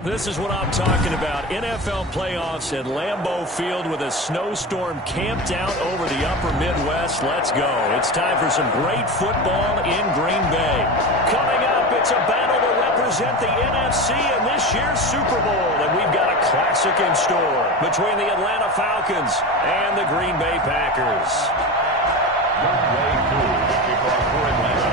This is what I'm talking about. NFL playoffs at Lambeau Field with a snowstorm camped out over the upper Midwest. Let's go. It's time for some great football in Green Bay. Coming up, it's a battle to represent the NFC in this year's Super Bowl. And we've got a classic in store between the Atlanta Falcons and the Green Bay Packers. Way cool kickoff for Atlanta.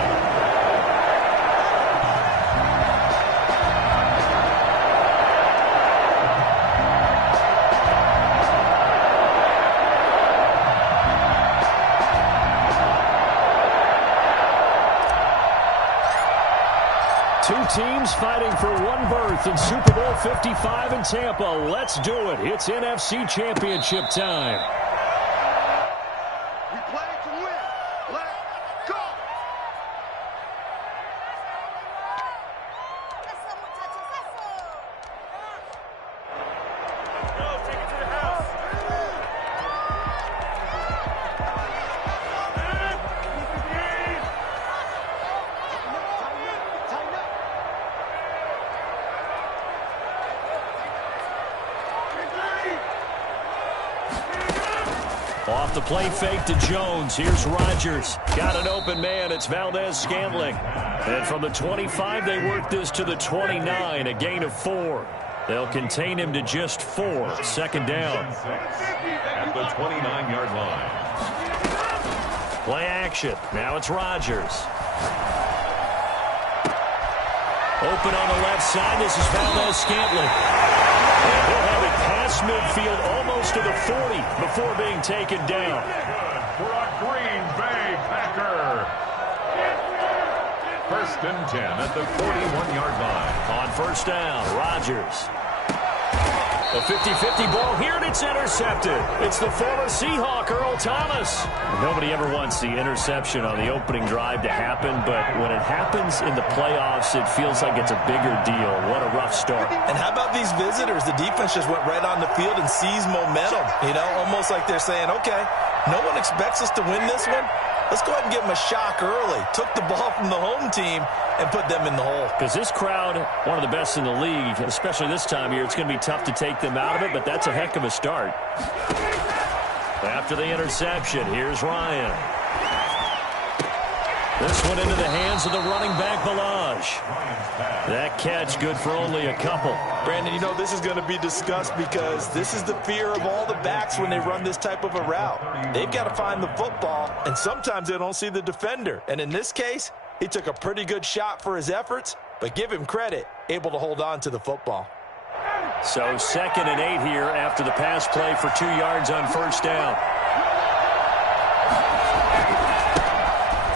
Two teams fighting for one berth in Super Bowl 55 in Tampa. Let's do it. It's NFC Championship time. We play to win. Let's go. Go, take it to the house. Off the play fake to Jones. Here's Rodgers. Got an open man. It's Valdez-Scantling. And from the 25, they work this to the 29, a gain of 4. They'll contain him to just 4. Second down. At the 29-yard line. Play action. Now it's Rodgers. Open on the left side. This is Valdez-Scantling. And he'll have it past midfield almost to the 40 before being taken down. For a Green Bay Packer. First and 10 at the 41-yard line. On first down, Rodgers. A 50-50 ball here, and it's intercepted. It's the former Seahawk, Earl Thomas. Nobody ever wants the interception on the opening drive to happen, but when it happens in the playoffs, it feels like it's a bigger deal. What a rough start. And how about these visitors? The defense just went right on the field and seized momentum. You know, almost like they're saying, okay, no one expects us to win this one. Let's go ahead and give them a shock early. Took the ball from the home team and put them in the hole. Because this crowd, one of the best in the league, especially this time of year, it's going to be tough to take them out of it, but that's a heck of a start. After the interception, here's Ryan. This one into the hands of the running back, Balaj. That catch good for only a couple. Brandon, you know, this is going to be discussed because this is the fear of all the backs when they run this type of a route. They've got to find the football, and sometimes they don't see the defender. And in this case, he took a pretty good shot for his efforts, but give him credit, able to hold on to the football. So 2nd and 8 here after the pass play for 2 yards on first down.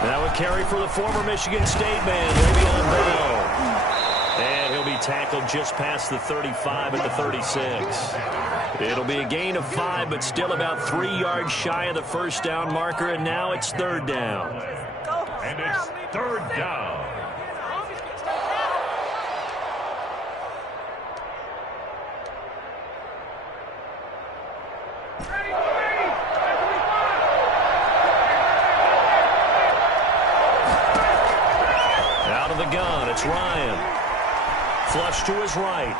That would carry for the former Michigan State man, Le'Veon Bell. And he'll be tackled just past the 35 at the 36. It'll be a gain of 5, but still about 3 yards shy of the first down marker, and now it's 3rd down. And it's 3rd down. It's Ryan. Flush to his right.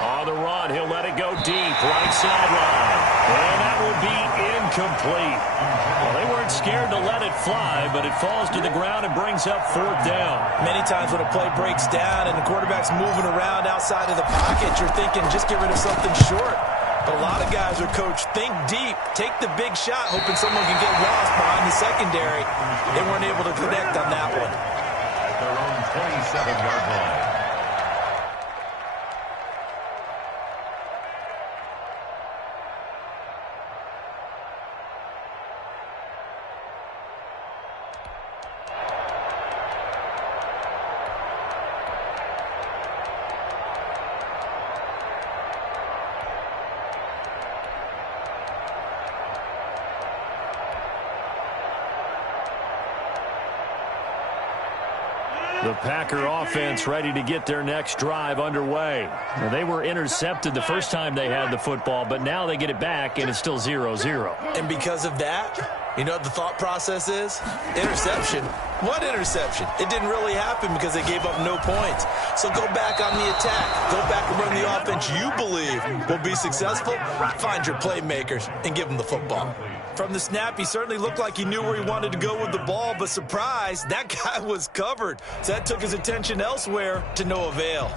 On the run, he'll let it go deep. Right sideline. And that would be incomplete. Well, they weren't scared to let it fly, but it falls to the ground and brings up 4th down. Many times when a play breaks down and the quarterback's moving around outside of the pocket, you're thinking just get rid of something short. But a lot of guys are coached, think deep, take the big shot, hoping someone can get lost behind the secondary. They weren't able to connect on that one. Their own 27-yard line. The Packer offense ready to get their next drive underway. Now, they were intercepted the first time they had the football, but now they get it back, and it's still 0-0. And because of that, you know what the thought process is? Interception. What interception? It didn't really happen because they gave up no points. So go back on the attack. Go back and run the offense you believe will be successful. Find your playmakers and give them the football. From the snap, he certainly looked like he knew where he wanted to go with the ball, but surprise, that guy was covered. So that took his attention elsewhere to no avail.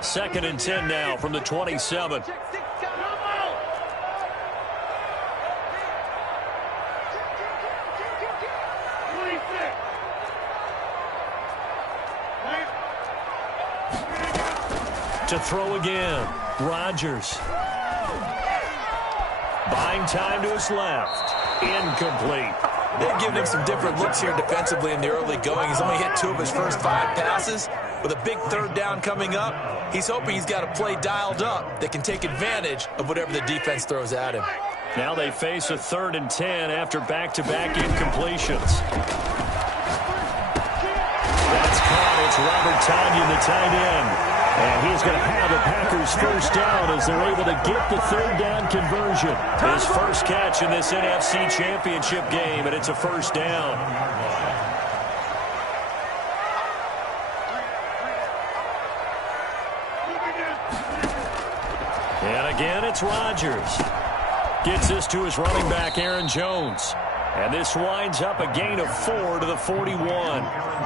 Second and 10 now from the 27. To throw again, Rodgers. Buying time to his left. Incomplete. They're giving him some different looks here defensively in the early going. He's only hit 2 of his first 5 passes. With a big third down coming up, he's hoping he's got a play dialed up that can take advantage of whatever the defense throws at him. Now they face a 3rd and 10 after back-to-back incompletions. That's caught. It's Robert Tonyan, the tight end. And he's going to have the Packers first down as they're able to get the 3rd down conversion. His first catch in this NFC Championship game, and it's a first down. And again, it's Rodgers. Gets this to his running back, Aaron Jones. And this winds up a gain of 4 to the 41.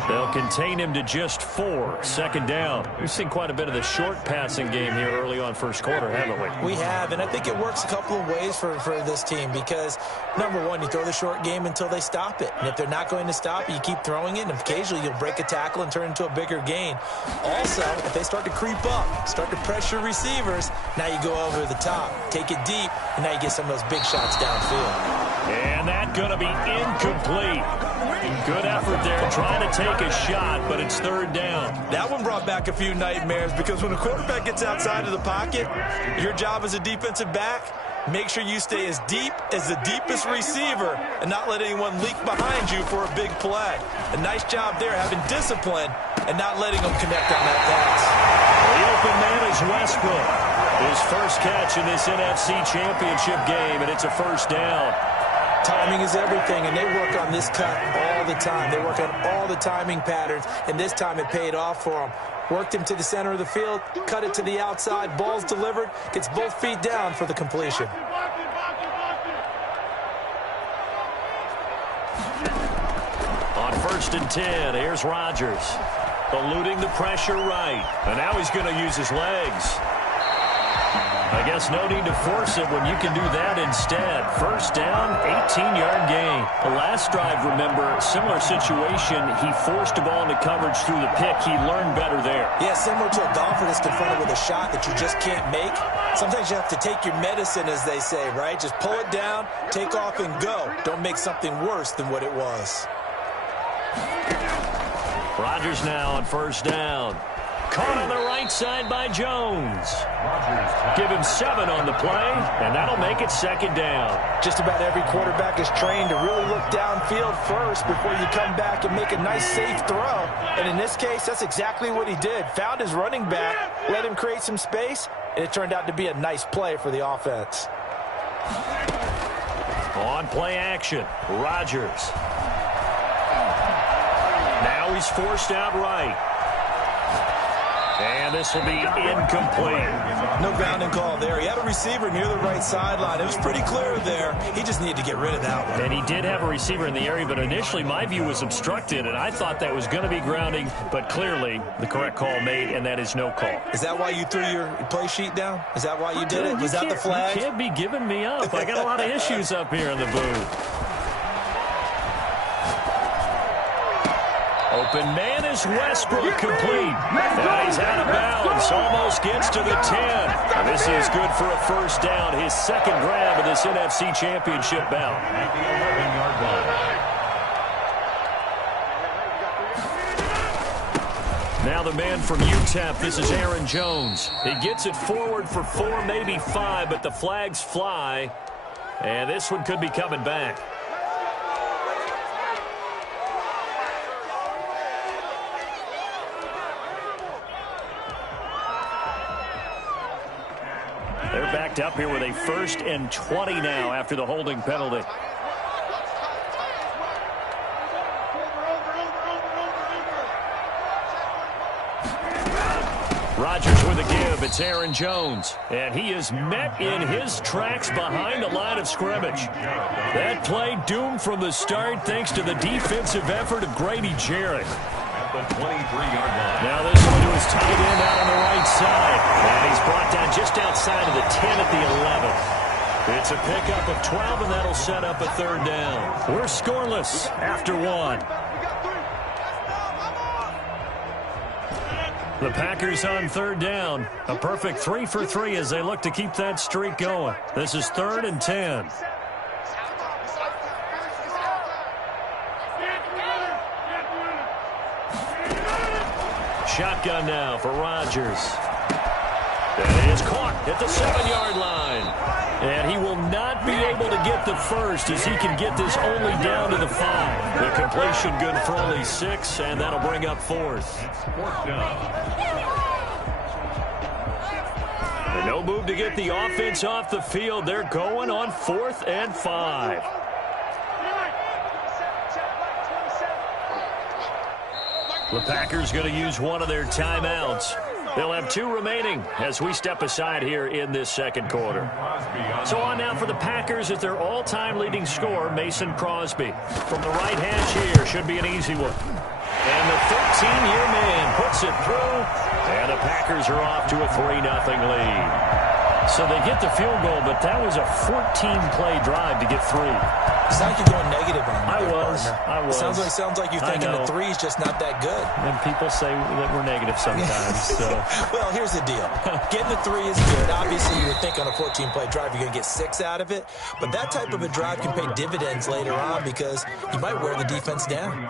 They'll contain him to just 4. Second down. We've seen quite a bit of the short passing game here early on first quarter, haven't we? We have, and I think it works a couple of ways for this team because, number one, you throw the short game until they stop it. And if they're not going to stop it, you keep throwing it, and occasionally you'll break a tackle and turn it into a bigger gain. Also, if they start to creep up, start to pressure receivers, now you go over the top, take it deep, and now you get some of those big shots downfield. And that's going to be incomplete. Good effort there trying to take a shot, but it's 3rd down. That one brought back a few nightmares because when a quarterback gets outside of the pocket, your job as a defensive back, make sure you stay as deep as the deepest receiver and not let anyone leak behind you for a big play. A nice job there having discipline and not letting them connect on that pass. The open man is Westbrook. His first catch in this NFC Championship game, and it's a first down. Timing is everything, and they work on this cut all the time. They work on all the timing patterns, and this time it paid off for them. Worked him to the center of the field, cut it to the outside, ball's delivered, gets both feet down for the completion. On 1st and 10, here's Rodgers. Eluding the pressure right, and now he's going to use his legs. I guess no need to force it when you can do that instead. First down, 18-yard gain. The last drive, remember, similar situation. He forced the ball into coverage through the pick. He learned better there. Yeah, similar to a golfer that's confronted with a shot that you just can't make. Sometimes you have to take your medicine, as they say, right? Just pull it down, take off, and go. Don't make something worse than what it was. Rodgers now on first down. Caught on the right side by Jones. Give him 7 on the play, and that'll make it second down. Just about every quarterback is trained to really look downfield first before you come back and make a nice, safe throw. And in this case, that's exactly what he did. Found his running back, let him create some space, and it turned out to be a nice play for the offense. On play action, Rodgers. Now he's forced out right. And this will be incomplete. No grounding call there. He had a receiver near the right sideline. It was pretty clear there. He just needed to get rid of that one. And he did have a receiver in the area, but initially my view was obstructed, and I thought that was going to be grounding, but clearly the correct call made, and that is no call. Is that why you threw your play sheet down? Is that why you did it? Was that the flag? You can't be giving me up. I got a lot of issues up here in the booth. Open man is Westbrook, complete. Now he's out of bounds, almost gets to the 10. And this is good for a first down, his second grab of this NFC Championship bout. Now the man from UTEP, this is Aaron Jones. He gets it forward for 4, maybe 5, but the flags fly. And this one could be coming back. They're backed up here with a 1st and 20 now after the holding penalty. Rodgers with a give. It's Aaron Jones. And he is met in his tracks behind the line of scrimmage. That play doomed from the start thanks to the defensive effort of Grady Jarrett. At the 23-yard line. Now this one to his tight end out on the right side. And he's brought down just outside of the 10 at the 11. It's a pickup of 12, and that'll set up a 3rd down. We're scoreless after 1. The Packers on 3rd down. A perfect 3 for 3 as they look to keep that streak going. This is 3rd and 10. Shotgun now for Rodgers. That is caught at the 7-yard line. And he will not be able to get the first as he can get this only down to the 5. The completion good for only 6, and that'll bring up 4th. And no move to get the offense off the field. They're going on 4th and 5. The Packers going to use one of their timeouts. They'll have 2 remaining as we step aside here in this 2nd quarter. So on now for the Packers is their all-time leading scorer, Mason Crosby. From the right hash here, should be an easy one. And the 13-year man puts it through, and the Packers are off to a 3-0 lead. So they get the field goal, but that was a 14-play drive to get 3. It's like you're going negative on me. I was. Sounds like you're thinking the 3 is just not that good. And people say that we're negative sometimes. So. Well, here's the deal. Getting the 3 is good. Obviously, you would think on a 14-play drive you're going to get 6 out of it. But that type of a drive can pay dividends later on because you might wear the defense down.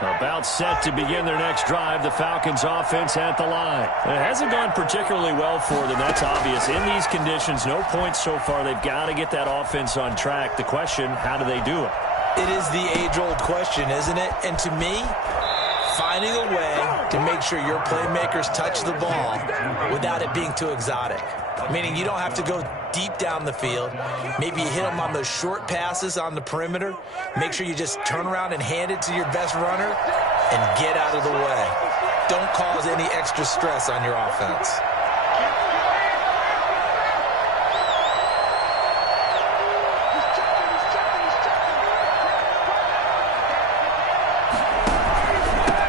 About set to begin their next drive. The Falcons offense at the line. It hasn't gone particularly well for them. That's obvious. In these conditions, no points so far. They've got to get that offense on track. The question, how do they do it? It is the age-old question, isn't it? And to me, finding a way to make sure your playmakers touch the ball without it being too exotic. Meaning you don't have to go deep down the field. Maybe you hit them on those short passes on the perimeter. Make sure you just turn around and hand it to your best runner and get out of the way. Don't cause any extra stress on your offense.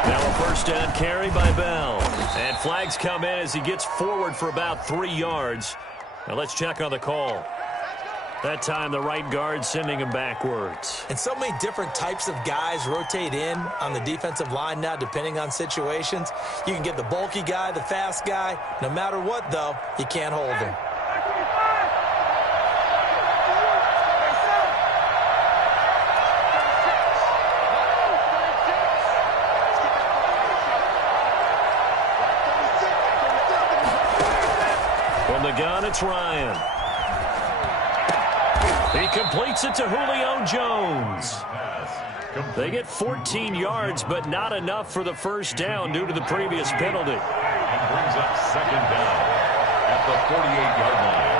Now a first down carry by Bell. And flags come in as he gets forward for about 3 yards. Now let's check on the call. That time the right guard sending him backwards. And so many different types of guys rotate in on the defensive line now depending on situations. You can get the bulky guy, the fast guy. No matter what, though, you can't hold him. From the gun, it's Ryan. He completes it to Julio Jones. They get 14 yards, but not enough for the first down due to the previous penalty. And brings up 2nd down at the 48-yard line.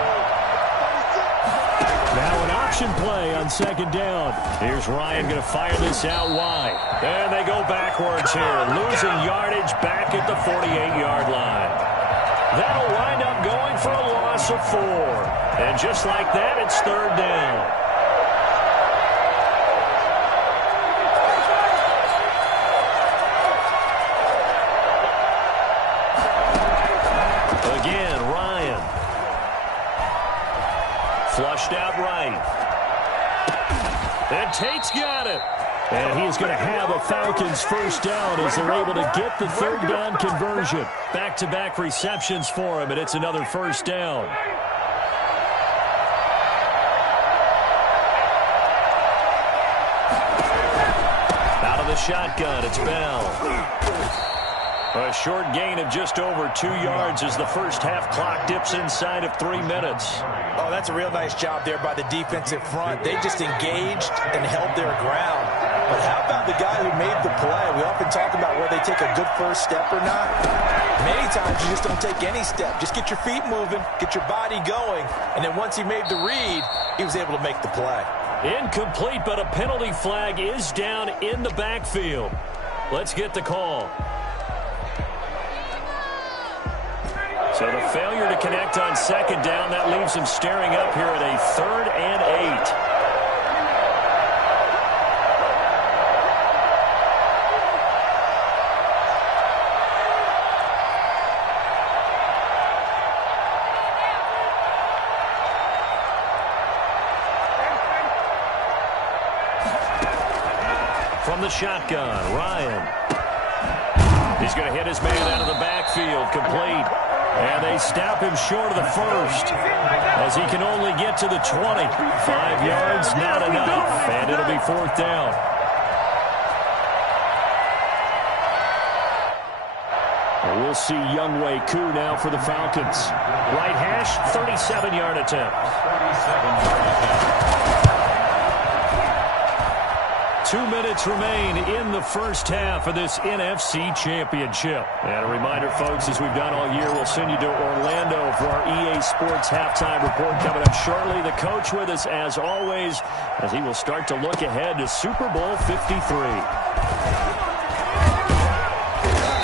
Now an option play on 2nd down. Here's Ryan going to fire this out wide. And they go backwards here, losing yardage back at the 48-yard line. That'll wind up going for a loss of 4. And just like that, it's 3rd down. Again, Ryan. Flushed out right. And Tate's got it. And he's going to have a Falcons first down as they're able to get the 3rd down conversion. Back-to-back receptions for him, and it's another first down. Out of From the shotgun, it's Bell. A short gain of just over 2 yards as the first half clock dips inside of 3 minutes. Oh, that's a real nice job there by the defensive front. They just engaged and held their ground. But how about the guy who made the play? We often talk about whether they take a good first step or not. Many times you just don't take any step. Just get your feet moving, get your body going, and then once he made the read, he was able to make the play. Incomplete, but a penalty flag is down in the backfield. Let's get the call. So the failure to connect on second down, that leaves him staring up here at a 3rd and 8. From the shotgun, Ryan. He's going to hit his man out of the backfield, complete. And they stop him short of the first as he can only get to the 20. 5 yards, not enough, and it'll be 4th down. We'll see Younghoe Koo now for the Falcons. Right hash, 37-yard attempt. 2 minutes remain in the first half of this NFC Championship. And a reminder, folks, as we've done all year, we'll send you to Orlando for our EA Sports halftime report coming up shortly. The coach with us, as always, as he will start to look ahead to Super Bowl 53.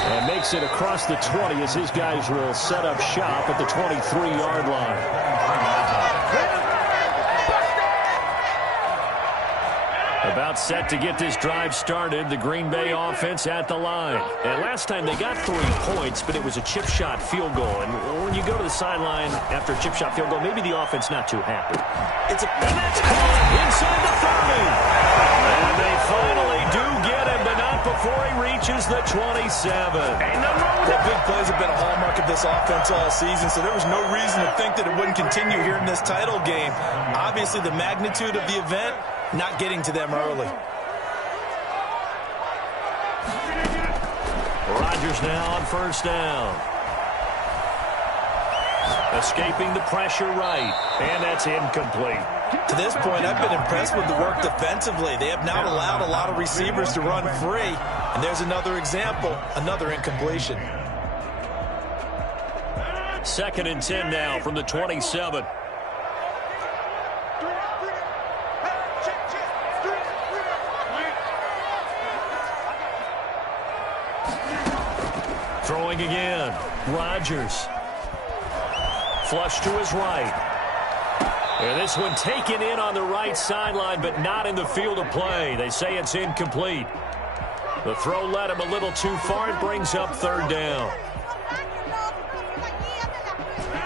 And makes it across the 20 as his guys will set up shop at the 23-yard line. About set to get this drive started, the Green Bay offense at the line. And last time they got 3 points, but it was a chip shot field goal. And when you go to the sideline after a chip shot field goal, maybe the offense not too happy. And that's caught inside the 30. And they finally do get him, but not before he reaches the 27. The big plays have been a hallmark of this offense all season, so there was no reason to think that it wouldn't continue here in this title game. Obviously, the magnitude of the event not getting to them early. Rodgers now on first down. Escaping the pressure right, and that's incomplete. To this point, I've been impressed with the work defensively. They have not allowed a lot of receivers to run free, and there's another example, another incompletion. 2nd and 10 now from the 27. Throwing again. Rodgers. Flush to his right. And this one taken in on the right sideline, but not in the field of play. They say it's incomplete. The throw led him a little too far. It brings up 3rd down.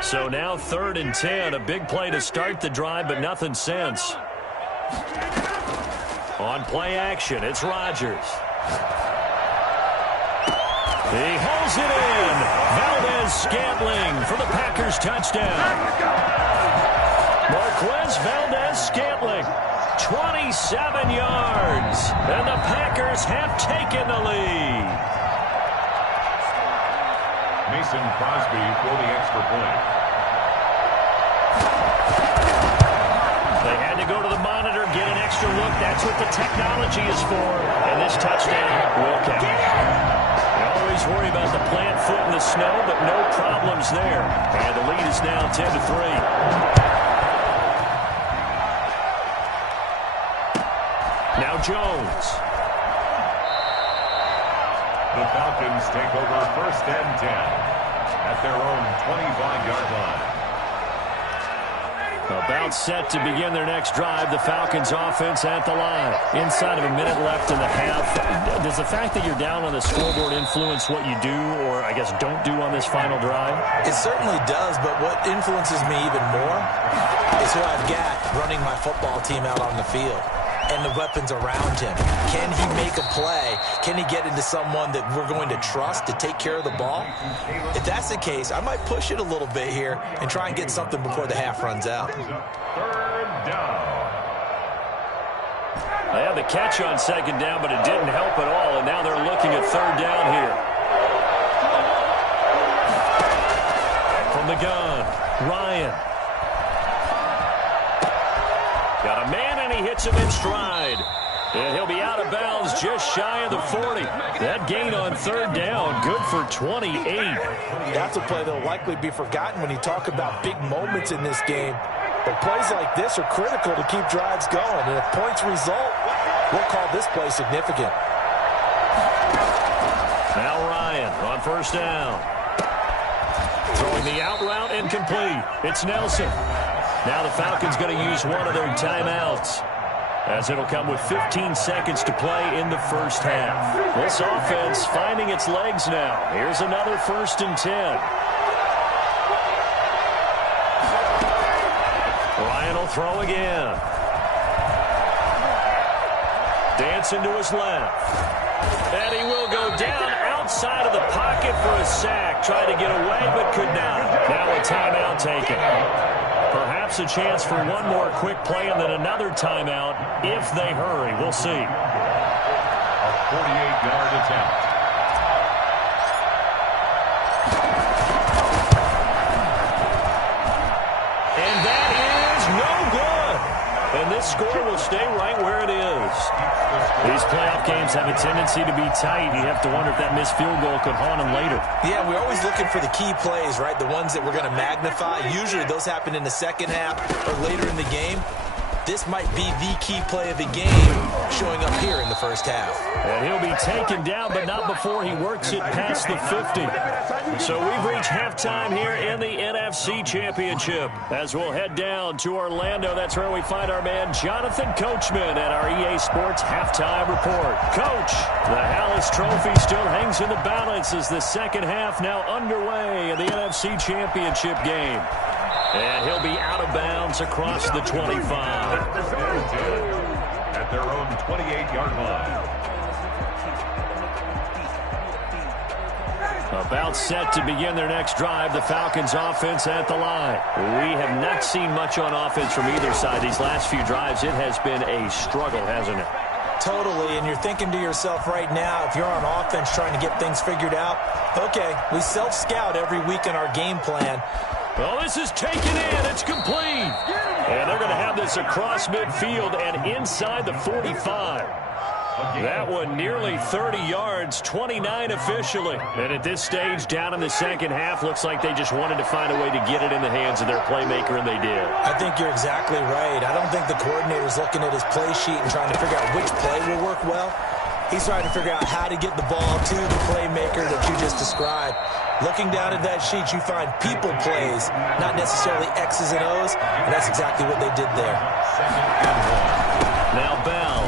So now 3rd and 10. A big play to start the drive, but nothing since. On play action, it's Rodgers. He holds it in. Valdez-Scantling for the Packers touchdown. Marquez Valdez-Scantling, 27 yards. And the Packers have taken the lead. Mason Crosby for the extra point. They had to go to the monitor, get an extra look. That's what the technology is for. And this touchdown will count. Always worry about the plant foot in the snow, but no problems there. And the lead is now 10-3. Now Jones. The Falcons take over 1st and 10 at their own 25-yard line. About set to begin their next drive. The Falcons offense at the line. Inside of a minute left in the half. Does the fact that you're down on the scoreboard influence what you do, or I guess don't do on this final drive? It certainly does, but what influences me even more is who I've got running my football team out on the field and the weapons around him. Can he make a play? Can he get into someone that we're going to trust to take care of the ball? If that's the case, I might push it a little bit here and try and get something before the half runs out. 3rd down. They had the catch on second down, but it didn't help at all, and now they're looking at third down here. From the gun, Ryan. Got a man, and he hits him in stride. And he'll be out of bounds just shy of the 40. That gain on third down, good for 28. That's a play that will likely be forgotten when you talk about big moments in this game. But plays like this are critical to keep drives going. And if points result, we'll call this play significant. Now Ryan on first down. Throwing the out route incomplete. It's Nelson. Now the Falcons going to use one of their timeouts, as it'll come with 15 seconds to play in the first half. This offense finding its legs now. Here's another 1st and 10. Ryan will throw again. Dancing to his left. And he will go down outside of the pocket for a sack. Tried to get away, but could not. Now a timeout taken. Perhaps a chance for one more quick play and then another timeout if they hurry. We'll see. A 48-yard attempt. And that is no good. And this score will stay right where it is. These playoff games have a tendency to be tight. You have to wonder if that missed field goal could haunt them later. Yeah, we're always looking for the key plays, right? The ones that we're going to magnify. Usually those happen in the second half or later in the game. This might be the key play of the game showing up here in the first half. And he'll be taken down, but not before he works it past the 50. So we've reached halftime here in the NFC Championship. As we'll head down to Orlando, that's where we find our man Jonathan Coachman at our EA Sports Halftime Report. Coach, the Hallis Trophy still hangs in the balance as the second half now underway in the NFC Championship game. And he'll be out of bounds across the 25. At their own 28-yard line. About set to begin their next drive, the Falcons offense at the line. We have not seen much on offense from either side. These last few drives, it has been a struggle, hasn't it? Totally, and you're thinking to yourself right now, if you're on offense trying to get things figured out, okay, we self-scout every week in our game plan. Well, this is taken in. It's complete. And they're going to have this across midfield and inside the 45. That one nearly 30 yards, 29 officially. And at this stage, down in the second half, looks like they just wanted to find a way to get it in the hands of their playmaker, and they did. I think you're exactly right. I don't think the coordinator's looking at his play sheet and trying to figure out which play will work well. He's trying to figure out how to get the ball to the playmaker that you just described. Looking down at that sheet, you find people plays, not necessarily X's and O's, and that's exactly what they did there. Now Bell.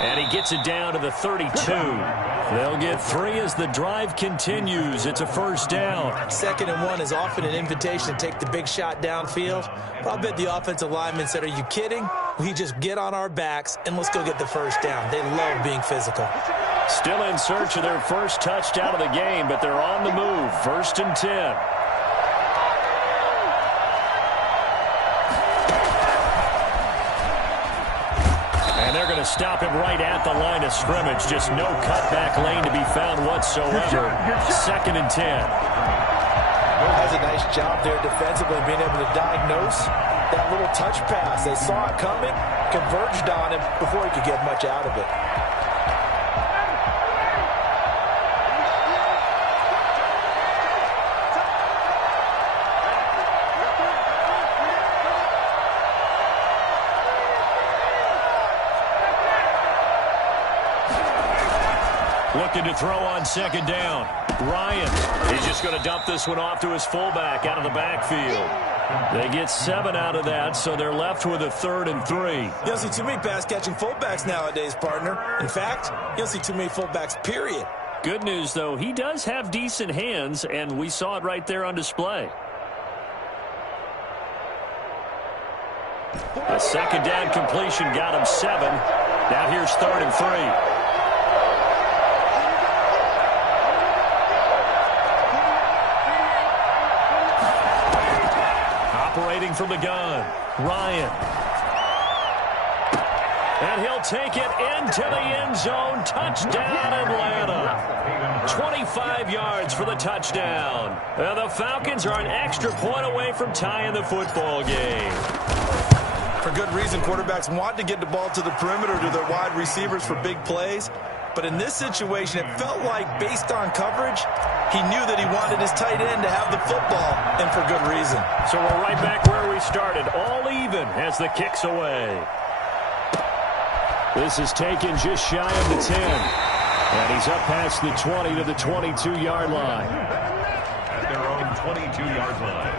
And he gets it down to the 32. They'll get 3 as the drive continues. It's a first down. 2nd and 1 is often an invitation to take the big shot downfield. But I'll bet the offensive lineman said, are you kidding? We just get on our backs and let's go get the first down. They love being physical. Still in search of their first touchdown of the game, but they're on the move. 1st and 10. And they're going to stop him right at the line of scrimmage. Just no cutback lane to be found whatsoever. 2nd and 10. Does a nice job there defensively being able to diagnose that little touch pass. They saw it coming, converged on him before he could get much out of it. Looking to throw on 2nd down. Ryan, he's just going to dump this one off to his fullback out of the backfield. They get 7 out of that, so they're left with a 3rd and 3. You don't see too many pass-catching fullbacks nowadays, partner. In fact, you don't see too many fullbacks, period. Good news, though, he does have decent hands, and we saw it right there on display. A 2nd down completion got him 7. Now here's 3rd and 3. Operating from the gun, Ryan. And he'll take it into the end zone. Touchdown, Atlanta. 25 yards for the touchdown. And the Falcons are an extra point away from tying the football game. For good reason, quarterbacks want to get the ball to the perimeter to their wide receivers for big plays. But in this situation, it felt like, based on coverage, he knew that he wanted his tight end to have the football, and for good reason. So we're right back where we started, all even as the kick's away. This is taken just shy of the 10. And he's up past the 20 to the 22-yard line. At their own 22-yard line.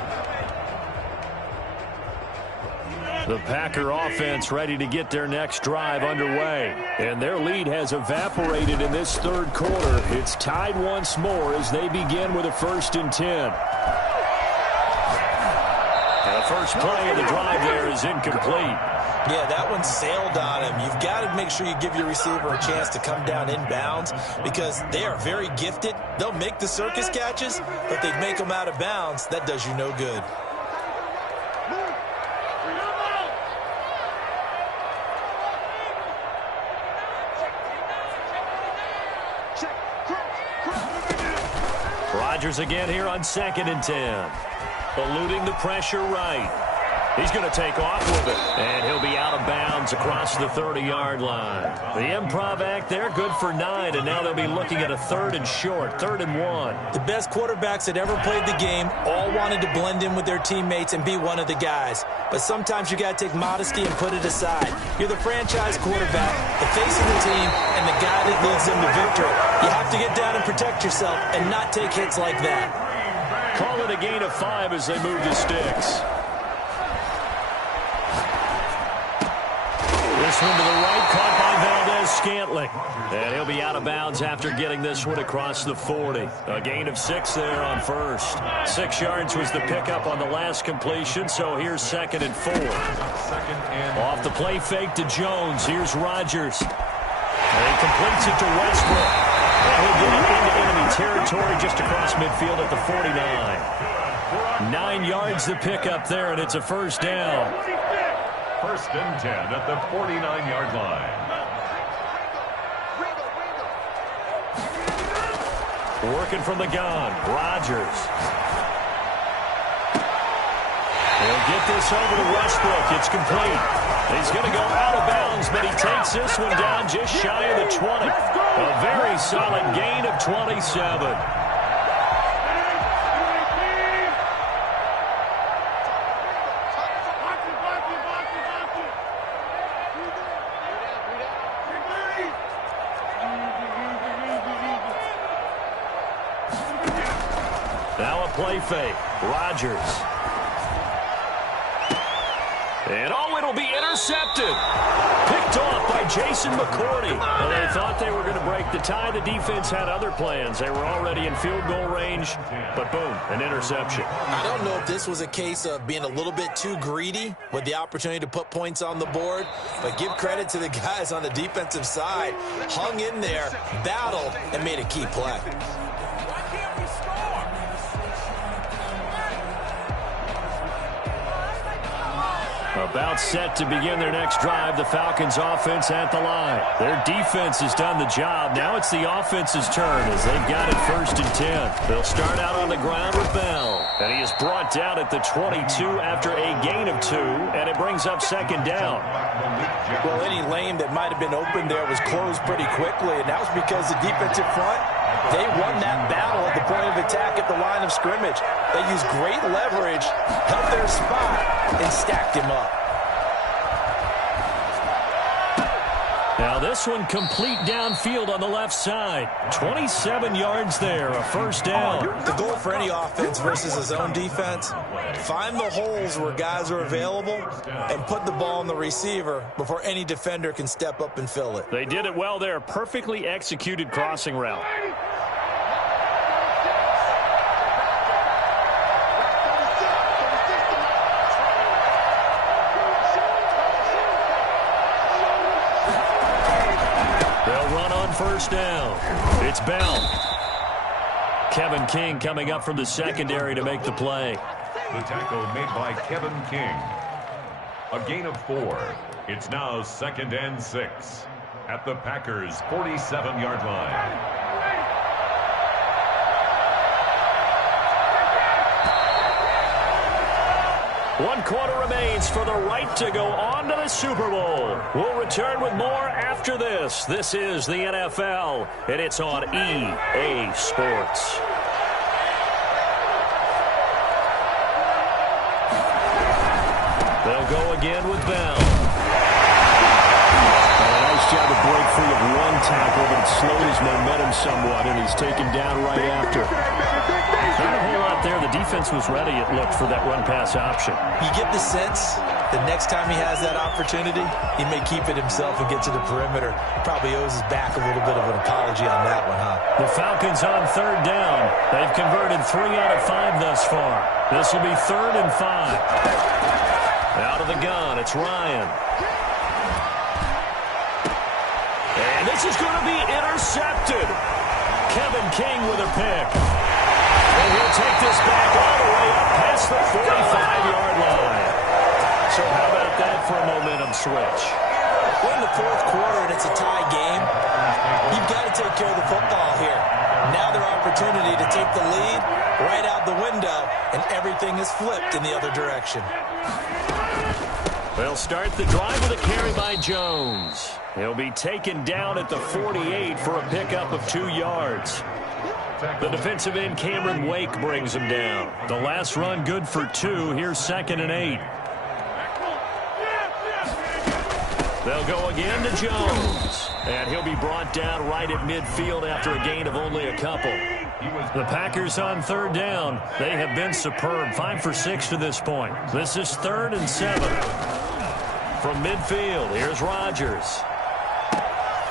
The Packer offense ready to get their next drive underway. And their lead has evaporated in this third quarter. It's tied once more as they begin with a 1st and 10. And the first play of the drive there is incomplete. Yeah, that one sailed on him. You've got to make sure you give your receiver a chance to come down inbounds because they are very gifted. They'll make the circus catches, but if they make them out of bounds, that does you no good. Rodgers again here on 2nd and 10. Eluding the pressure right. He's going to take off with it. And he'll be out of bounds across the 30-yard line. The improv act there, good for 9. And now they'll be looking at a 3rd and short, 3rd and 1. The best quarterbacks that ever played the game all wanted to blend in with their teammates and be one of the guys. But sometimes you got to take modesty and put it aside. You're the franchise quarterback, the face of the team, and the guy that leads them to victory. You have to get down and protect yourself and not take hits like that. Call it a gain of 5 as they move the sticks. This one to the right, caught by Valdez-Scantling. And he'll be out of bounds after getting this one across the 40. A gain of 6 there on 1st. 6 yards was the pickup on the last completion, so here's 2nd and 4. Off the play fake to Jones. Here's Rodgers. And he completes it to Westbrook. And he'll get it into enemy territory just across midfield at the 49. 9 yards the pickup there, and it's a 1st down. 1st and 10 at the 49-yard line. Working from the gun, Rodgers. He'll get this over to Westbrook. It's complete. He's going to go out of bounds, but he takes this one down just shy of the 20. A very solid gain of 27. Now a play fake. Rodgers. And it'll be intercepted. Picked off by Jason McCourty. Well, they thought they were going to break the tie. The defense had other plans. They were already in field goal range, but boom, an interception. I don't know if this was a case of being a little bit too greedy with the opportunity to put points on the board, but give credit to the guys on the defensive side. Hung in there, battled, and made a key play. About set to begin their next drive. The Falcons offense at the line. Their defense has done the job. Now it's the offense's turn as they've got it 1st and 10. They'll start out on the ground with Bell. And he is brought down at the 22 after a gain of 2. And it brings up 2nd down. Well, any lane that might have been open there was closed pretty quickly. And that was because the defensive front, they won that battle at the point of attack at the line of scrimmage. They used great leverage, held their spot, and stacked him up. Now this one complete downfield on the left side. 27 yards there, a 1st down. The goal for any offense versus his own defense, find the holes where guys are available and put the ball on the receiver before any defender can step up and fill it. They did it well there. Perfectly executed crossing route. They'll run on 1st down. It's Bell. Kevin King coming up from the secondary to make the play. The tackle made by Kevin King. A gain of 4. It's now 2nd and 6 at the Packers' 47-yard line. One quarter remains for the right to go on to the Super Bowl. We'll return with more after this. This is the NFL, and it's on EA Sports. They'll go again with Bell. Nice job to break free of one tackle, but it slowed his momentum somewhat, and he's taken down right after. Not a whole lot there. The defense was ready, it looked, for that run-pass option. You get the sense the next time he has that opportunity, he may keep it himself and get to the perimeter. Probably owes his back a little bit of an apology on that one, huh? The Falcons on 3rd down. They've converted 3 out of 5 thus far. This will be 3rd and 5. Out of the gun, it's Ryan. And this is going to be intercepted. Kevin King with a pick. And he'll take this back all the way up past the 45-yard line. So how about that for a momentum switch? We're in the 4th quarter and it's a tie game. You've got to take care of the football here. Now their opportunity to take the lead right out the window, and everything is flipped in the other direction. They'll start the drive with a carry by Jones. He'll be taken down at the 48 for a pickup of 2 yards. The defensive end, Cameron Wake, brings him down. The last run good for 2. Here's 2nd and 8. They'll go again to Jones. And he'll be brought down right at midfield after a gain of only a couple. The Packers on 3rd down. They have been superb. 5 for 6 to this point. This is 3rd and 7. From midfield, here's Rodgers.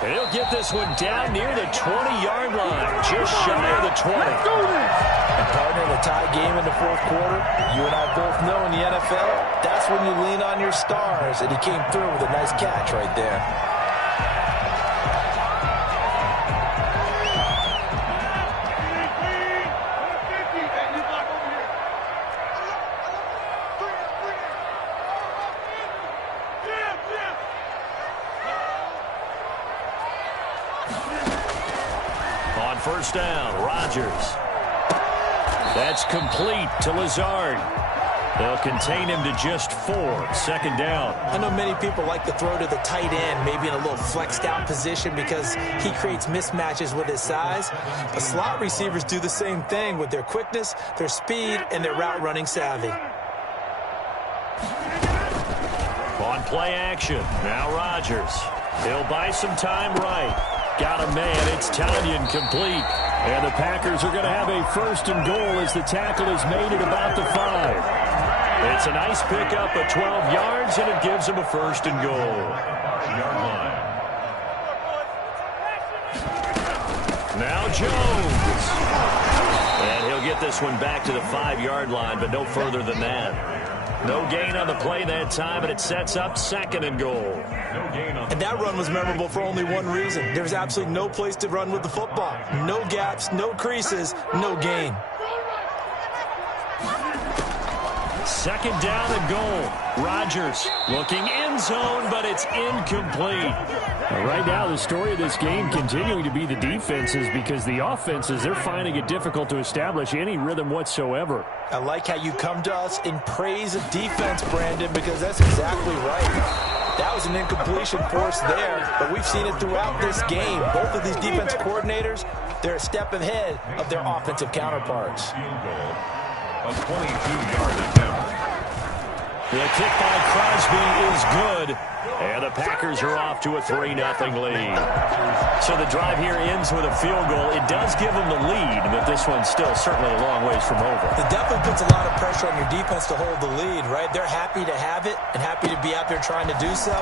And he'll get this one down near the 20-yard line, just shy of the 20. And partner, in a tie game in the 4th quarter, you and I both know in the NFL, that's when you lean on your stars, and he came through with a nice catch right there. On 1st down, Rodgers. That's complete to Lazard. They'll contain him to just 4. 2nd down. I know many people like to throw to the tight end, maybe in a little flexed out position because he creates mismatches with his size. But slot receivers do the same thing with their quickness, their speed, and their route running savvy. On play action, now Rodgers. He'll buy some time right. Got a man, it's Tanyan complete. And the Packers are going to have a 1st and goal as the tackle is made at about the 5. It's a nice pickup of 12 yards, and it gives them a 1st and goal. Now Jones. And he'll get this one back to the 5-yard line, but no further than that. No gain on the play that time, and it sets up 2nd and goal. And that run was memorable for only one reason. There's absolutely no place to run with the football. No gaps, no creases, no gain. 2nd down and goal. Rodgers looking end zone, but it's incomplete. Right now, the story of this game continuing to be the defenses, because the offenses, they're finding it difficult to establish any rhythm whatsoever. I like how you come to us in praise of defense, Brandon, because that's exactly right. That was an incompletion forced there, but we've seen it throughout this game. Both of these defense coordinators, they're a step ahead of their offensive counterparts. A 22-yard attempt. The kick by Crosby is good, and the Packers are off to a 3-0 lead. So the drive here ends with a field goal. It does give them the lead, but this one's still certainly a long ways from over. It definitely puts a lot of pressure on your defense to hold the lead, right? They're happy to have it and happy to be out there trying to do so.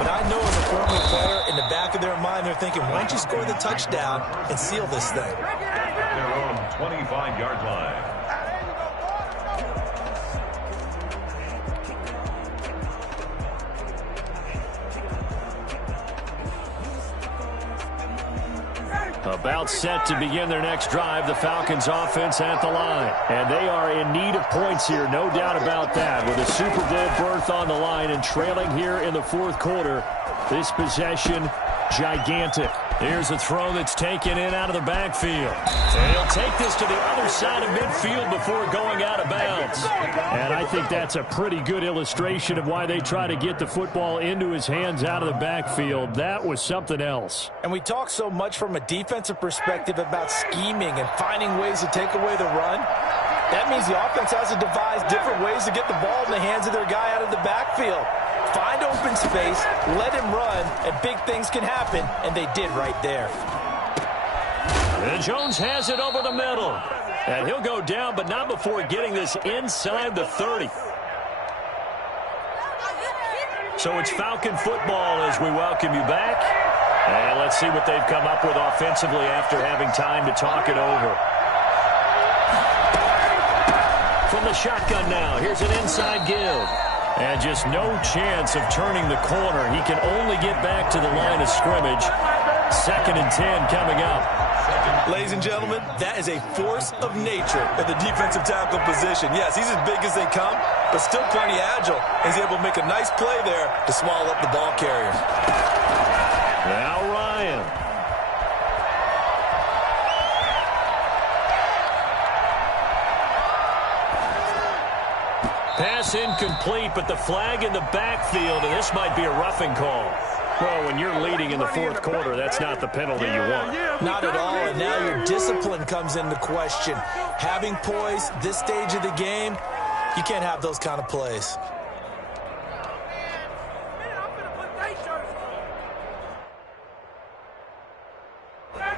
But I know as a former player, in the back of their mind, they're thinking, why don't you score the touchdown and seal this thing? Their own 25-yard line. About set to begin their next drive, the Falcons offense at the line. And they are in need of points here, no doubt about that. With a Super Bowl berth on the line and trailing here in the fourth quarter, this possession gigantic. Here's a throw that's taken in out of the backfield. And he'll take this to the other side of midfield before going out of bounds. And I think that's a pretty good illustration of why they try to get the football into his hands out of the backfield. That was something else. And we talk so much from a defensive perspective about scheming and finding ways to take away the run. That means the offense has to devise different ways to get the ball in the hands of their guy out of the backfield. Find open space, let him run, and big things can happen, and they did right there. And Jones has it over the middle. And he'll go down, but not before getting this inside the 30. So it's Falcon football as we welcome you back. And let's see what they've come up with offensively after having time to talk it over. From the shotgun now, here's an inside give. And just no chance of turning the corner. He can only get back to the line of scrimmage. 2nd and 10 coming up. Ladies and gentlemen, that is a force of nature at the defensive tackle position. Yes, he's as big as they come, but still plenty agile. He's able to make a nice play there to swallow up the ball carrier. Now Ryan. Pass incomplete, but the flag in the backfield, and this might be a roughing call. Well, when you're leading in the fourth quarter, that's not the penalty you want. Not at all, and now your discipline comes into question. Having poise this stage of the game, you can't have those kind of plays.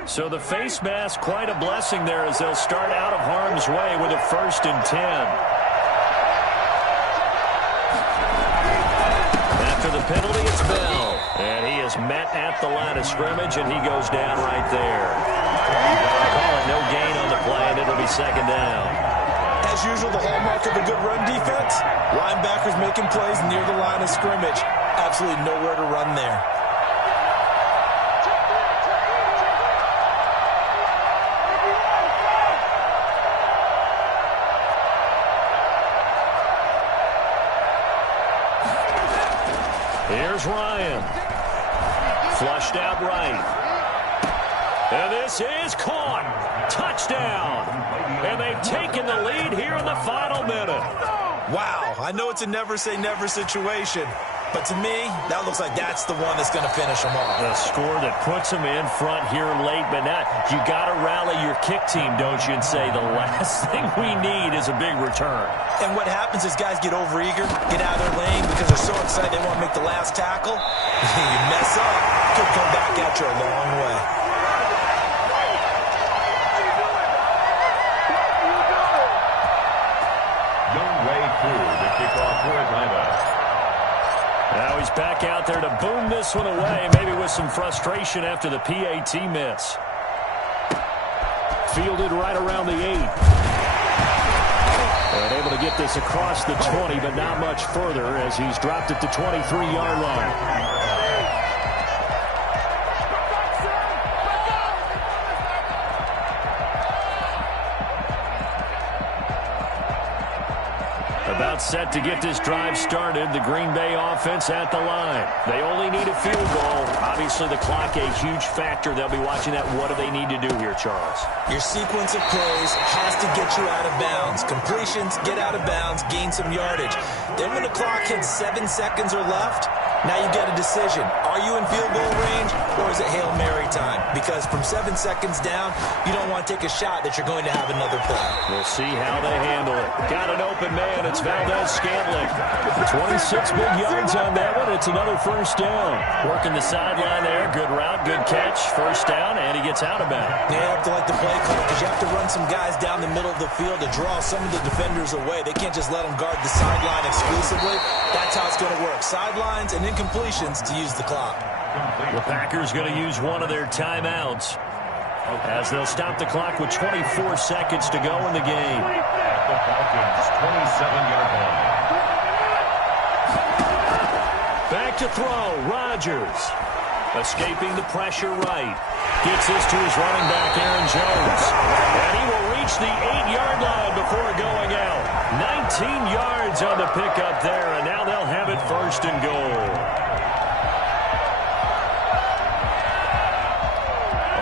So the face mask, quite a blessing there as they'll start out of harm's way with a 1st and 10. After the penalty, it's Bell. And he is met at the line of scrimmage, and he goes down right there. Call it no gain on the play, and it'll be 2nd down. As usual, the hallmark of a good run defense, linebackers making plays near the line of scrimmage. Absolutely nowhere to run there. Here's Ryan. Flushed out right. And this is caught. Touchdown. And they've taken the lead here in the final minute. Wow, I know it's a never-say-never situation, but to me, that looks like that's the one that's going to finish them off. The score that puts them in front here late, but now you got to rally your kick team, don't you, and say the last thing we need is a big return. And what happens is guys get overeager, get out of their lane because they're so excited they want to make the last tackle. You mess up, could come back at you a long way. Now he's back out there to boom this one away, maybe with some frustration after the PAT miss. Fielded right around the 8. And able to get this across the 20, but not much further as he's dropped it to 23-yard line. About set to get this drive started. The Green Bay offense at the line. They only need a field goal. Obviously, the clock a huge factor. They'll be watching that. What do they need to do here, Charles? Your sequence of plays has to get you out of bounds. Completions, get out of bounds, gain some yardage. Then when the clock hits 7 seconds or left, now you get a decision. Are you in field goal range or is it Hail Mary time? Because from 7 seconds down, you don't want to take a shot that you're going to have another play. We'll see how they handle it. Got an open man. It's Valdez-Scantling. 26 big yards on that one. It's another 1st down. Working the sideline there. Good route, good catch. 1st down, and he gets out of bounds. You have to like the play call because you have to run some guys down the middle of the field to draw some of the defenders away. They can't just let them guard the sideline exclusively. That's how it's going to work. Sidelines and incompletions to use the clock. The Packers going to use one of their timeouts as they'll stop the clock with 24 seconds to go in the game. The Falcons, 27-yard line. Back to throw, Rodgers. Escaping the pressure right. Gets this to his running back, Aaron Jones. And he will reach the 8-yard line before going out. 19 yards on the pickup there, and now they'll have it 1st and goal.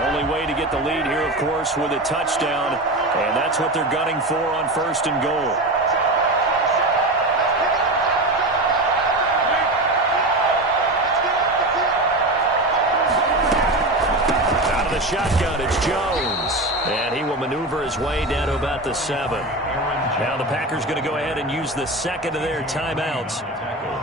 Only way to get the lead here, of course, with a touchdown. And that's what they're gunning for on 1st and goal. Out of the shotgun, it's Jones. And he will maneuver his way down to about the 7. Now the Packers going to go ahead and use the second of their timeouts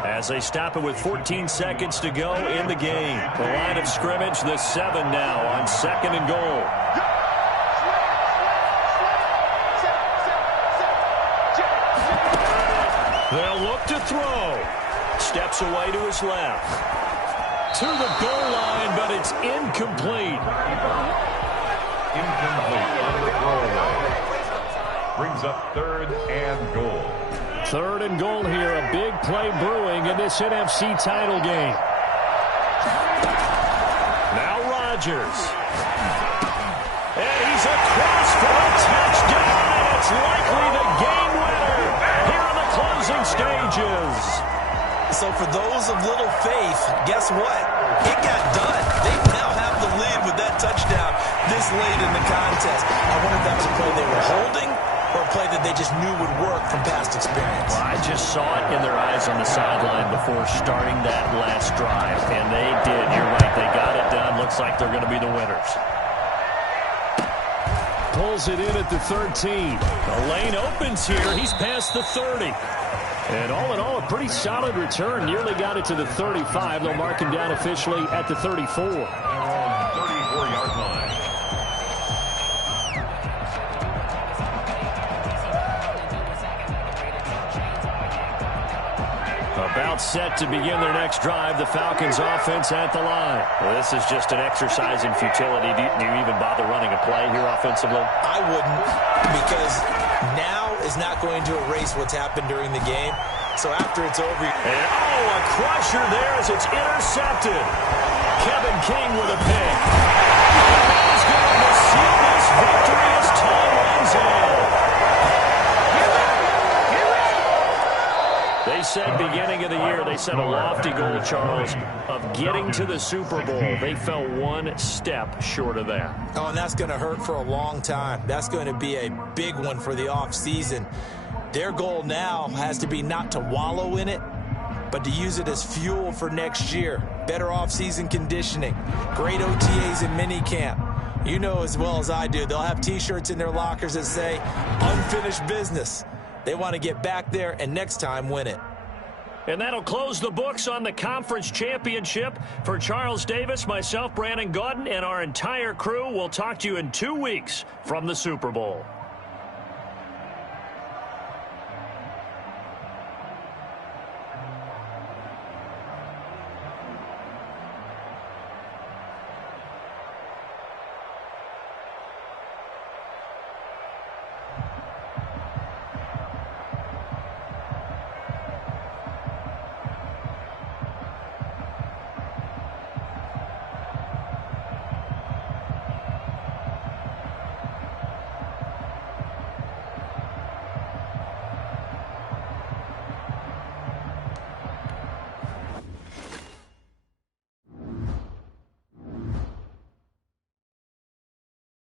as they stop it with 14 seconds to go in the game. The line of scrimmage, the 7 now on 2nd and goal. They'll look to throw. Steps away to his left. To the goal line, but it's incomplete. Incomplete on the throwaway. Brings up 3rd and goal. 3rd and goal here. A big play brewing in this NFC title game. Now Rodgers. And he's across for a touchdown, and it's likely the game winner here in the closing stages. So for those of little faith, guess what? It got done. They now have the lead with that touchdown this late in the contest. I wonder if that was a play they were holding or a play that they just knew would work from past experience. Well, I just saw it in their eyes on the sideline before starting that last drive, and they did. You're right. They got it done. Looks like they're going to be the winners. Pulls it in at the 13. The lane opens here. He's past the 30. And all in all, a pretty solid return. Nearly got it to the 35. They'll mark him down officially at the 34. 34-yard line. About set to begin their next drive. The Falcons offense at the line. Well, this is just an exercise in futility. Do you even bother running a play here offensively? I wouldn't, because now is not going to erase what's happened during the game. So after it's over... And, oh, a crusher there as it's intercepted. Kevin King with a pick. He's going to seal this victory as time runs out. They said beginning of the year, they set a lofty goal, Charles, of getting to the Super Bowl. They fell one step short of that. Oh, and that's going to hurt for a long time. That's going to be a big one for the offseason. Their goal now has to be not to wallow in it, but to use it as fuel for next year. Better offseason conditioning, great OTAs and minicamp. You know as well as I do, they'll have T-shirts in their lockers that say, unfinished business. They want to get back there and next time win it. And that'll close the books on the conference championship. For Charles Davis, myself, Brandon Gaudin, and our entire crew, we'll talk to you in 2 weeks from the Super Bowl.